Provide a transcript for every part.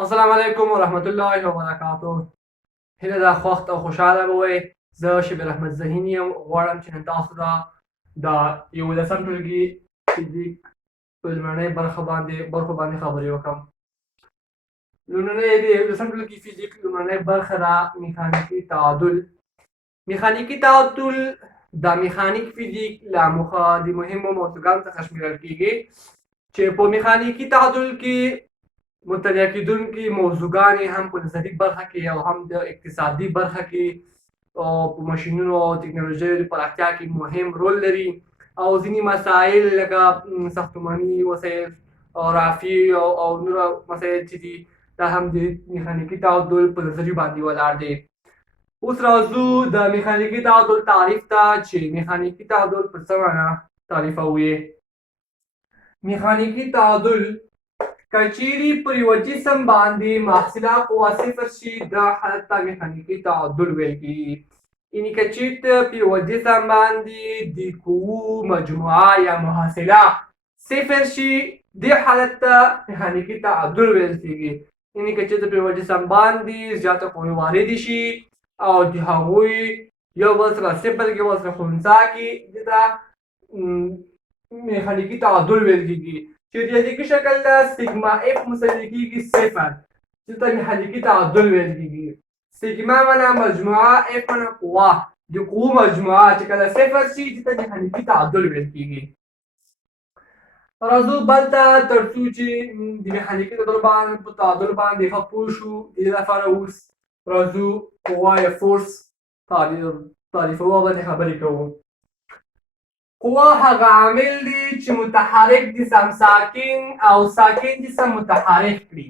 السلام علیکم ورحمت الله وبرکاتو. هیله ده خوښ او خوشحاله به وئ. زه شبیر احمد ذهین یم. غواړم چې نن تاسو ته د 11 ټولګي فزیک په لومړنۍ برخو باندې خبرې وکړم. لومړنۍ د 11 ټولګي فزیک لومړنۍ برخه ده میخانیکي تعادل. میخانیکي تعادل د میخانیک فزیک له مهمو موضوعاتو څخه شمیرل کیږي چې په میخانیکي تعادل کې مطالعه کېدونکي موضوعګانې هم په نظري برخه کې او هم د اقتصادي برخه کې او په ماشینونو او تکنالوژیو د پراختیا کې مهم رول لري او ځینې مسایل لکه ساختماني وسایل او رافعي او نور مسایل چې دي دا هم د میخانیکي تعادل په نظري باندې ولاړ دي. اوس راځو د میخانیکي تعادل تعریف ته چې میخانیکي تعادل په څه معنا تعریفوي. میخانیکي تعادل کچیری پر یو جسم باندې محصله قوه صفر شي دا حالت ته میخانیکي تعادل ویل کېږي. یعنې که چېرته په یوه جسم باندې د قوو مجموعه یا محصله صفر شي دې حالت ته میخانیکي تعادل ویل کېږي. یعنې که چېرته په یوه جسم باندې زیاته قوې واردې شي او د هغوی یو بل سره صفر کې بل سره خنثی کې دې ته میخانیکي تعادل ویل کېږي. چې ریاضیکي شکل ته سیګما اف مساوي کېږي صفر چې ته میخانیکي تعادل ویل کېږي. سیګما معنا مجموعه اف معنا قوه د قوو مجموعه چې کله صفر شي چې ته میخانیکي تعادل ویل کېږي. راځو بل ته تر څو چې د میخانیکي تعادل باندې ښه پوه شو دې لپاره اوس راځو قوه یا فورس تعریفوو باندې خبرې کوو. قوه هغه عامل دی چې متحرک جسم ساکن او ساکن جسم متحرک کړي.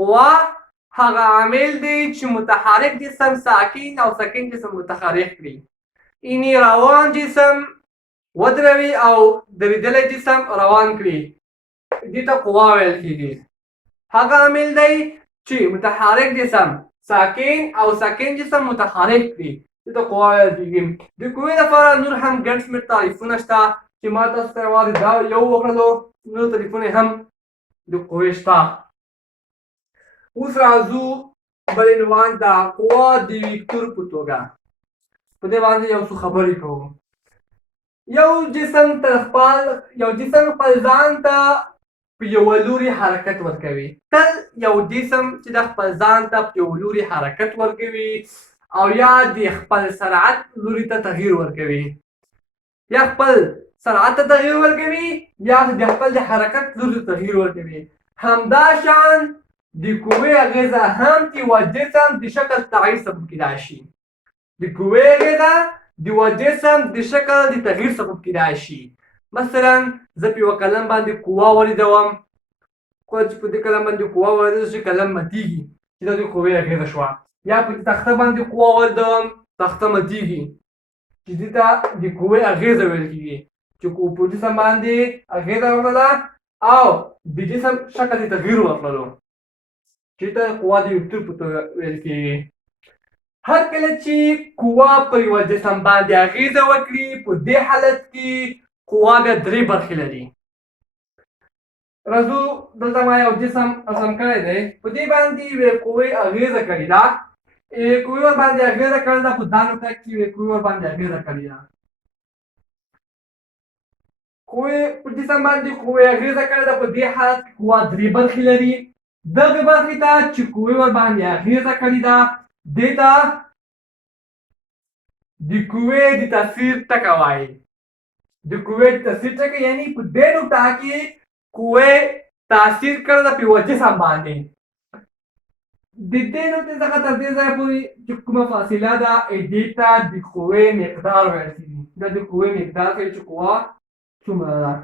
قوه هغه عامل دی چې متحرک جسم ساکن او ساکن جسم متحرک کړي. یعنې روان جسم ودروي او درېدلی جسم روان کړي. دې ته قوه ویل کېږي. هغه عامل دی چې متحرک جسم ساکن او ساکن جسم متحرک کړي. دې ته قوه ویل کېږي. د قوې لپاره نور هم ګڼ شمېر تعریفونه شته چې ما تاسو ته یوازې دا یو وکړلو. نور تعریفونه هم د قوې شته. اوس راځو بل عنوان د قوه د ویکتور په توګه په دې باندې یو څه خبرې کوو. یو جسم خپل ځان ته په یوه لوري حرکت ورکوي. تل یو جسم چې د خپل ځان ته په یو لوري حرکت ورکوي او یا د خپل سرعت لوري ته تغییر ورکوي. یا خپل سرعت ته تغییر ورکوي یا د خپل د حرکت لوري ته تغییر ورکوي. همدا شان د قوې اغیزه هم د یوه جسم د شکل تغییر سبب کیدای شي. د قوې اغیزه د یوه جسم د شکل د تغییر سبب کیدای شي. مثلا زه په یوه قلم باندې قوه ولیدوم. کله چې په دې قلم باندې قوه ولیدل شي قلم ماتیږي چې دا د قوې اغیزه شوه. یا په تخته باندې قوه ولیدوم تخته ماتیږي چې دې ته د قوې اغیزه ویل کېږي. چې په جسم باندې اغیزه وکړله او د جسم شکل یې تغییر ورکړلو چې ته قوه د ویکتور په توګه ویل کېږي. هر کله چې قوه پر یوه جسم باندې اغیزه وکړي په دې حالت کې قوه بیا درې برخې لري. راځو دلته ما یو جسم رسم کړی دی. په دې باندې یوې قوې اغیزه کړې ده. قوې ورباندې اغیزه کړې ده په دا نقطه کې یوې قوې ورباندې اغیزه کړې ده. قوې په جسم باندې قوې اغیزه کړې ده. په دې حالت کې قوه درې برخې لري. دغه برخې ته چې قوې ورباندې اغیزه کړې ده دې ته د قوې د تاثیر ټکه وایي. د قوې د تاثیر ټکه یعنې په دې نقطه کې قوې تاثیر کړی ده په یوه جسم باندې. د دې نقطې څخه تر دې ځایه پورې چې کومه فاصله ده دې ته د قوې مقدار ویل کېږي. دا د قوې مقدار ښیي چې قوه څومره ده.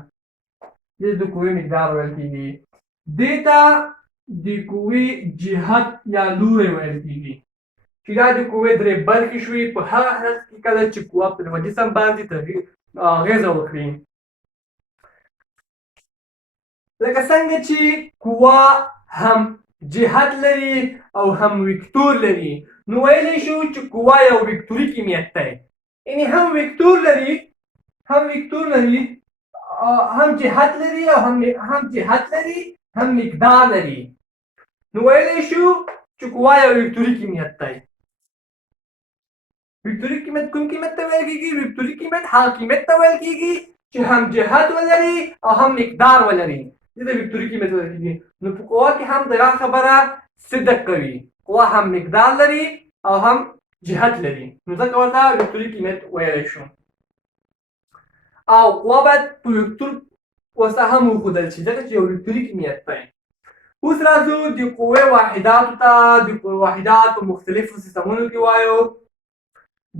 دې د قوې مقدار ویل کېږي. دې ته د قوې جهت یا لوری ویل کېږي. چې دا د قوې درې برخې شوې په هغه حالت کې کله چې قوه په یوه جسم باندې اغیزه وکړي. لکه څنګه چې قوه هم جهت لري او هم ویکتور لري نو ویلی شو چې قوه یو ویکتوري کمیت دی. یعنې هم ویکتور لري هم جهت لري او هم مقدار لري. نو ویلی شو چې قوه یو وکتوري کمیت دی. وکتوري کمیت کوم کمیت ته ویل کېږي؟ وکتوري کمیت هغه کمیت ته ویل کېږي چې هم جهت ولري او هم مقدار ولري. دې ته وکتوري کمیت ویل کېږي. نو په قوه کې هم دغه خبره صدق کوي. قوه هم مقدار لري او هم جهت لري. نو ځکه ورته وکتوري کمیت ویلی شو. او قوه باید په وکتور وسه هم وښودل شي ځکه چې یو وکتوري کمیت دی. اوس راځو د قوې واحداتو ته. د قوې واحدات په مختلفو سیستمونو کې وایو.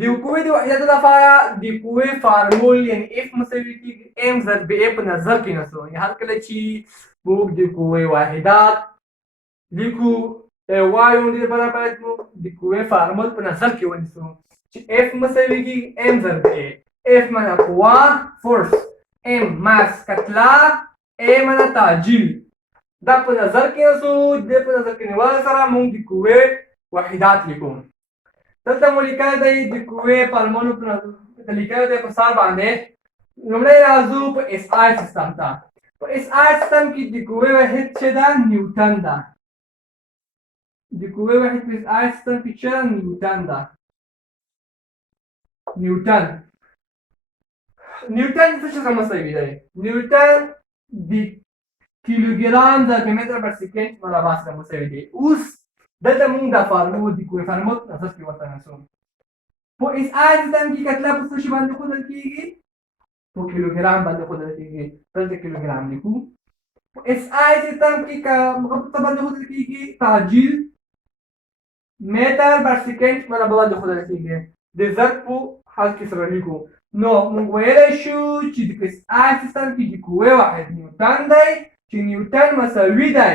د قوې د واحداتو لپاره د قوې فارمول یعنې اف مساوي کېږي ام ضرب ا په نظر کې نیسو. یعنې هر کله چې موږ د قوې واحدات لیکو وایو نو ډېر بره باید موږ د قوې فارمول په نظر کې ونیسو چې اف مساوي کېږي ام ضرب ا. اف معنا قوه فورس، ام ماس کتله، ا معنا تعجیل. دا په نظر کې نیسو. د په نظر کې نیولو سره موږ د قوې واحدات لیکو. دلته مو لیکلی دی د قوې فارمولو په لیکلی دی په سر باندې. لومړی راځو په اس آی سیستم ته. په اس آی سیستم کې د قوې واحد چې ده نیوټن ده. د قوې واحد په اس آی سیستم کې چې ده نیوټن ده. نیوټن څه شي سره مساوي دی؟ نیوټن د کیلوګرام ضرب متر پر سکند مربع سره مساوي دی. اوس دلته موږ د فارمول د قوې فارمول په اساس کې ورته نیسو. په اس آی سیستم کې کتله په څه شي باندې ښودل کېږي؟ په کیلوګرام باندې ښودل کېږي. دلته کیلوګرام لیکو. په اس آی سیستم کې څه باندې ښودل کېږي؟ تعجیل متر پر سکند مربع باندې ښودل کېږي. د ضرب په حال کې سره لیکو. نو موږ ویلی شو چې د اس آی سیستم کې د قوې واحد نیوټن دی چې نیوټن مساوي دی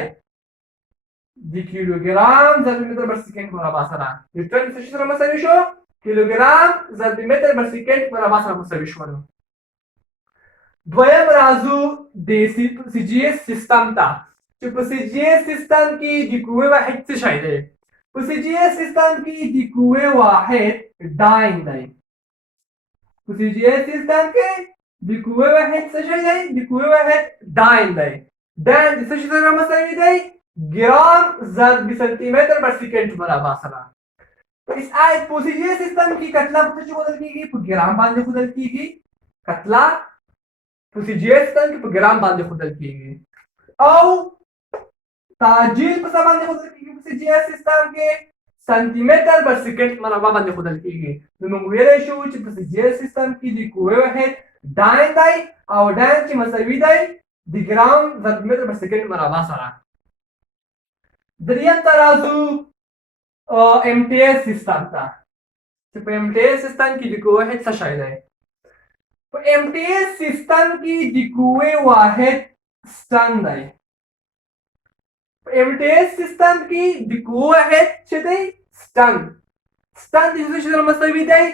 د کیلوګرام ضرب متر پر سکند مربع سره. نیوټن څه سره مساوي شو؟ کیلوګرام ضرب متر پر سکند مربع سره مساوي شول. دویم راځو د سی جی ایس سیستم ته چې په سی جی ایس سیستم کې د قوې واحد څه شی دی؟ په سی جی ایس سیستم کې د قوې واحد ډاین دی. په سی جی ایس سیستم کې د قوې واحد څه شی دی؟ د قوې واحد ډاین دی. ډاین د څه شي سره مساوي دی؟ ګرام ضرب سانتي متر پر سکند مربع سره. په سی جی ایس سیستم کې کتله په څه شي ښودل کېږي؟ په ګرام باندې ښودل کېږي. کتله په سی جی ایس سیستم کې په ګرام باندې ښودل کېږي. او تعجیل په څه باندې ښودل کېږي؟ په سی جی ایس سیستم کې سانتي متر پر سکند مربع باندې ښودل کېږي. نو موږ ویلی شو چې په سی جی ایس سیستم کې د قوې واحد ډاین دی او ډاین چې مساوي دی د ګرام ضرب متر پر سکند مربع سره. دریم ته راځو ام ټي ایس سیستم ته چې په ام ټي ایس سیستم کې د قوې واحد څه شی دی؟ په ام ټي ایس سیستم کې د قوې واحد سټن دی. په ام ټي ایس سیستم کې د قوې واحد څه دی؟ سټن. سټن د څه سره مساوي دی؟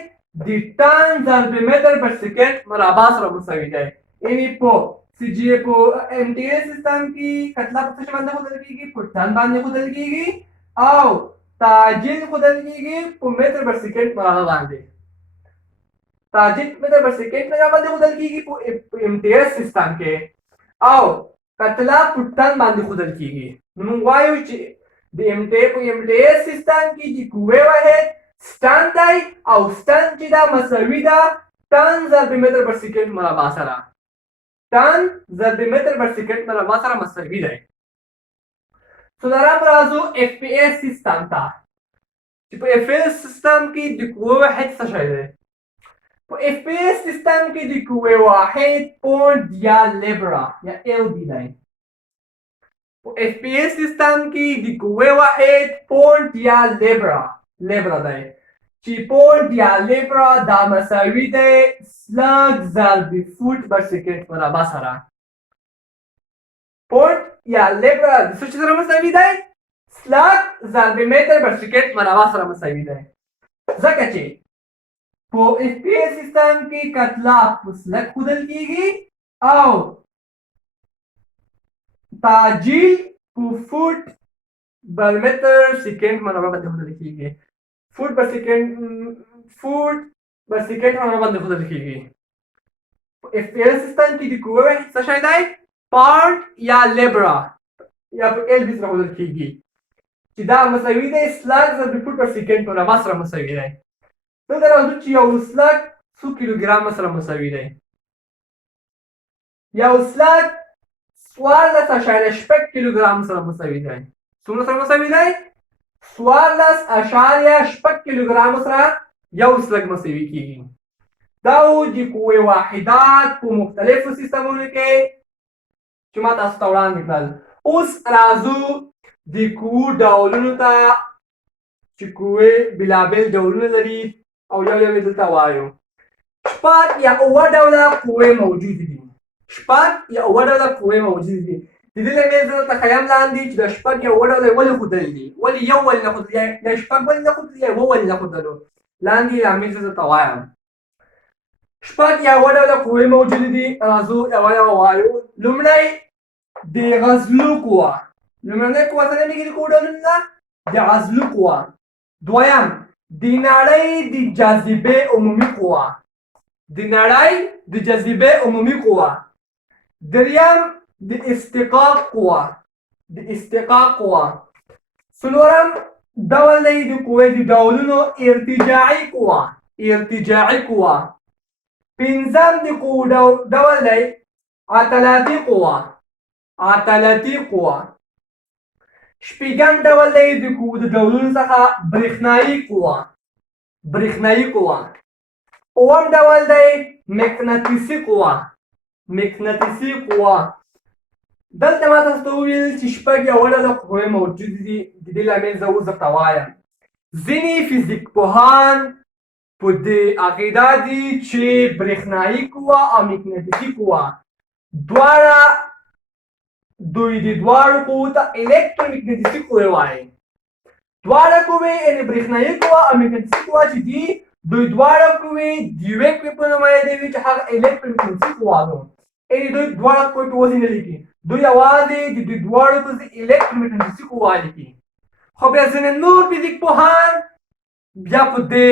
د ټن ضرب متر پر سکند مربع سره مساوي دی. یعنې په سی جی په ام ټي ایس سیستم کې کتله په څه باندې ښودل کېږي؟ په ټن باندې ښودل کېږي. او تعجیل ښودل کېږي په متر پر سکند مربع باندې. تعجیل متر پر سکند مربع باندې ښودل کېږي په ام ټي ایس سیستم کې. او کتله په ټن باندې ښودل کېږي. نو موږ وایو چې د ام ټي ایس سیستم کې د قوې واحد سټن دی او سټن چې دا مساوي ده ټن ضرب متر پر سکند مربع سره. ټن ضرب متر پر سکند مربع سره مساوي دی. څلورم راځو اف پی ایس سیستم ته چې په اف پی ایس سیستم کې د قوې واحد څه شی دی؟ په اف پی ایس سیستم کې د قوې واحد پونډ یا لیبرا یا ال بي دی. په اف پی ایس سیستم کې د قوې واحد پونډ یا لیبرا دی چې پونډ یا لیبرا دا مساوي دی سلګ ضرب فوټ پر سکند مربع سره. پونډ یا لیبرا د څه سره مساوي دی؟ سلګ ضرب متر پر سکند مربع سره مساوي دی. ځکه چې په اف پی ایس سیستم کې کتله په سلګ ښودل کېږي او تعجیل په فوټ پر متر سکند مربع باندې ښودل کېږي. فوټ پر سکند مربع باندې ښودل کېږي. په اف پی ایس سیستم کې د قوې واحد څه شی دی؟ پاونډ یا لیبرا یا په ال بي سره ښودل کېږي. چې دا مساوي دی سلګ ضرب فوټ پر سیکنډ په رمه سره مساوي دی. دلته راځو چې یو سلګ څو کیلوګرام سره مساوي دی. یو سلګ 14.6 کیلوګرام سره مساوي دی. څومره سره مساوي دی؟ 14.6 کیلوګرام سره یو سلګ مساوي کیږي. دا و د قوې واحدات په مختلفو سیستمونو کې چې ما تاسو ته وړاندې کړل. اوس راځو د قوو ډولونو ته چې قوې بېلابېل ډولونه لري او یو یې دلته وایو. شپږ یا اووه ډوله قوې موجودې دي. شپږ یا اووه ډوله قوې موجودې دي. د دې لامل زه درته ښیم لاندې چې د شپږ یا اووه ډوله ولې ښودل دي، ولې یو ولې نه ښودل، یا شپږ ولې نه ښودل، یا اووه ولې نه ښودلو. لاندې لامل زه درته وایم. شپږ یا اووه ډوله قوې موجودې دي. راځو یوه یوه ووایو. لومړی د غزلو قوه. لومړنۍ قوه څه نومېږي د قوو ډولونو نه؟ د غزلو قوه. دویم د نړۍ د جاذبې عمومي قوه. د نړۍ د جاذبې عمومي قوه. دریم د استقاق قوه. د استقاق قوه. څلورم ډول دی د قوې د ډولونو ارتجاعي قوه. ارتجاعي قوه. پنځم د قوو ډول دی عطلاتي قوه. عطلاتي قوه. شپږم ډول دی د قوو د ډولونو څخه برېښنایي قوه. برېښنایي قوه. اووم ډول دی مقناطیسي قوه. مقناطیسي قوه. دلته ما تاسو ته وویل چې شپږ یا اووه ډوله قوې موجودې دي. د دې لامل زه اوس درته وایم. ځینې فزیک پوهان په دې عقیده دي چې برېښنایي قوه او مقناطیسي قوه دواړه دوی د دواړو قوو ته الکترومقناطیسي قوې وایي. دواړه قوې یعنې برېښنایي قوه او مقناطیسي قوه چې دي دوی دواړه قوې د یوې قوې په نوم یادوي چې هغه الکترومقناطیسي قوه ده. یعنې دوی دواړه قوې په وزن نه لیکي. دوی یوازې د دوی دواړو په ځای الکترومقناطیسي قوه لیکي. خو بیا ځینې نور فزیک پوهان بیا په دې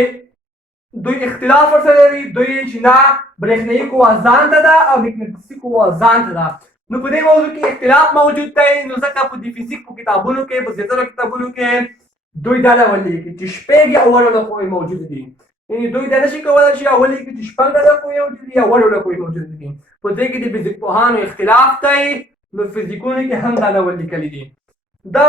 دوی اختلاف ورسره لري. دوی چې نه برېښنایي قوه ځان ته ده او مقناطیسي قوه ځان ته ده. نو په دې موضوع کې اختلاف موجود دی. نو ځکه په دې فزیک په کتابونو کې په زیاترو کتابونو کې دوی دا ډول لیکي چې شپږ یا اووه ډوله قوې موجودې دي. یعنې دوی دا نشي کولی چې اول لیکي چې شپږ ډوله قوې موجودې دي یا اووه ډوله قوې موجودې دي. په دې کې د فزیک پوهانو اختلاف دی. نو فزیکونو کې هم دا ډول لیکلي دي. دا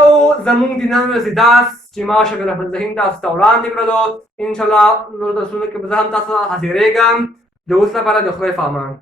زموږ د نن ورځې درس چې ما شاګرد احمدزهین تاسو ته وړاندې کړلو. انشاءالله نور درسونو کې به زه هم تاسو حاضرېږم. د اوس لپاره د خدای په امان.